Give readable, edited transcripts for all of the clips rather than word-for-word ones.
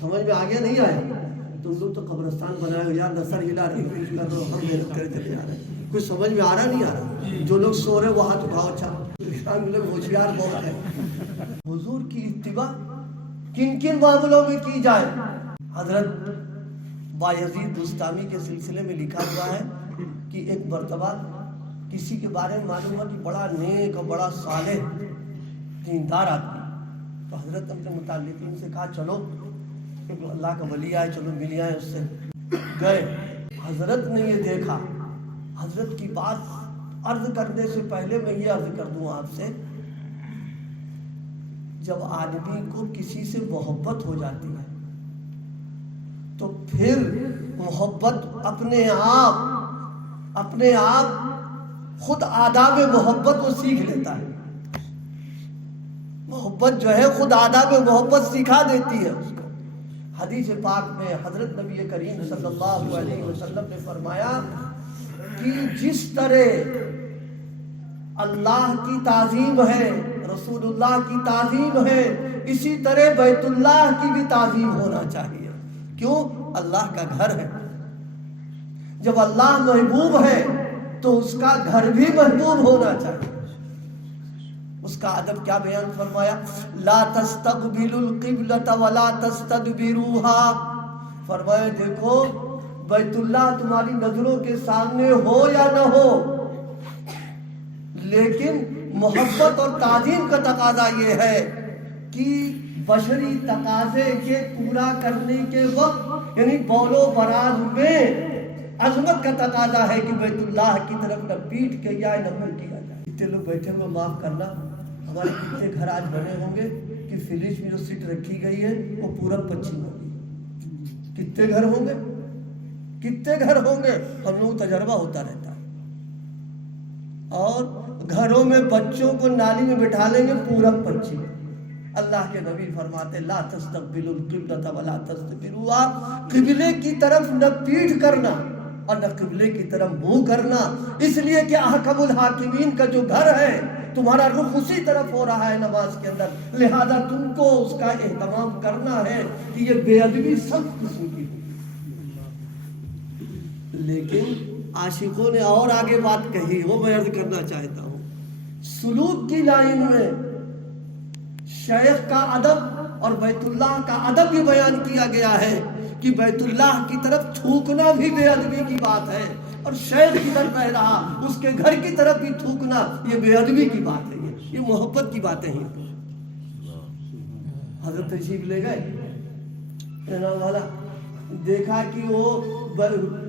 سمجھ میں آگیا نہیں آیا؟ تم لوگ تو قبرستان بنائے ہو یار، نثر ہلا رہی پیش کر دو، ہم محنت کرے چلے جا رہے ہیں، کچھ سمجھ میں آ رہا نہیں آ رہا؟ جو لوگ سو رہے وہ ہاتھ اٹھاؤ، اچھا اسلام کے لوگ ہوشیار بہت ہے۔ حضور کی اتباع کن کن معاملوں میں کی جائے؟ حضرت بایزید بستامی کے سلسلے میں لکھا ہوا ہے کہ ایک مرتبہ کسی کے بارے میں معلوم ہوا کہ بڑا نیک اور بڑا صالح دیندار آدمی، تو حضرت اپنے متعلقین سے کہا چلو اللہ کا ولی آئے، چلو مل آئے اس سے۔ گئے، حضرت نے یہ دیکھا، حضرت کی بات عرض کرنے سے پہلے میں یہ عرض کر دوں آپ سے، جب آدمی کو کسی سے محبت ہو جاتی ہے تو پھر محبت اپنے آپ خود آداب محبت وہ سیکھ لیتا ہے۔ محبت جو ہے خود آداب محبت سکھا دیتی ہے اس کو۔ حدیث پاک میں حضرت نبی کریم صلی اللہ علیہ وسلم نے فرمایا کہ جس طرح اللہ کی تعظیم ہے، رسول اللہ کی تعظیم ہے، اسی طرح بیت اللہ کی بھی تعظیم ہونا چاہیے۔ کیوں؟ اللہ کا گھر ہے۔ جب اللہ محبوب ہے تو اس کا گھر بھی محبوب ہونا چاہیے۔ اس کا ادب کیا بیان فرمایا؟ لا تستقبلوا القبلۃ ولا تستدبروها، فرمایا دیکھو بیت اللہ تمہاری نظروں کے سامنے ہو یا نہ ہو، لیکن محبت اور تعظیم کا تقاضا یہ ہے کہ بشری تقاضے کے پورا کرنے کے وقت، یعنی بول و براز میں عظمت کا تقاضا ہے کہ بیت اللہ کی طرف نہ پیٹ کے جائے نہ منہ کیا جائے۔ کتنے لوگ بیٹھے ہوئے معاف کرنا، ہمارے کتنے گھر آج بنے ہوں گے کہ فریج میں جو سیٹ رکھی گئی ہے وہ پورب پچھم ہوگی۔ کتنے گھر ہوں گے، کتنے گھر ہوں گے، ہم لوگ تجربہ ہوتا رہتا ہے۔ اور گھروں میں بچوں کو نالی میں بٹھا لیں گے پورب پچھم۔ اللہ کے نبی فرماتے لا تستقبلوا القبلۃ ولا تستدبروها، قبلے کی طرف نہ پیٹھ کرنا اور نہ قبلے کی طرف منہ کرنا، اس لیے کہ احکم الحاکمین کا جو گھر ہے تمہارا رخ اسی طرف ہو رہا ہے نماز کے اندر، لہذا تم کو اس کا اہتمام کرنا ہے کہ یہ بے ادبی سب قسم کی ہو۔ لیکن عاشقوں نے اور آگے بات کہی، وہ میں عرض کرنا چاہتا ہوں۔ سلوک کی لائن میں شیخ کا ادب اور بیت اللہ کا ادب بھی بیان کیا گیا ہے کہ بیت اللہ کی طرف تھوکنا بھی بے ادبی کی بات ہے، اور شیخ کدھر بہ رہا اس کے گھر کی طرف بھی تھوکنا یہ بے ادبی کی بات ہے، یہ محبت کی باتیں ہیں۔ حضرت تشریف لے گئے والا، دیکھا کہ وہ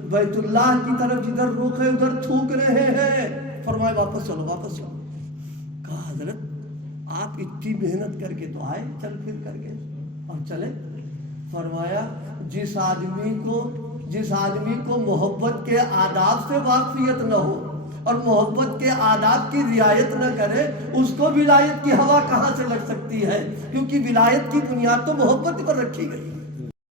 بیت اللہ کی طرف جدھر رخ ہے ادھر تھوک رہے ہیں، فرمایا واپس چلو واپس چلو۔ کہا حضرت آپ اتنی محنت کر کے تو آئے چل پھر کر کے اور چلے۔ فرمایا جس آدمی کو محبت کے آداب سے واقفیت نہ ہو اور محبت کے آداب کی رعایت نہ کرے، اس کو ولایت کی ہوا کہاں سے لگ سکتی ہے؟ کیونکہ ولایت کی بنیاد تو محبت پر رکھی گئی۔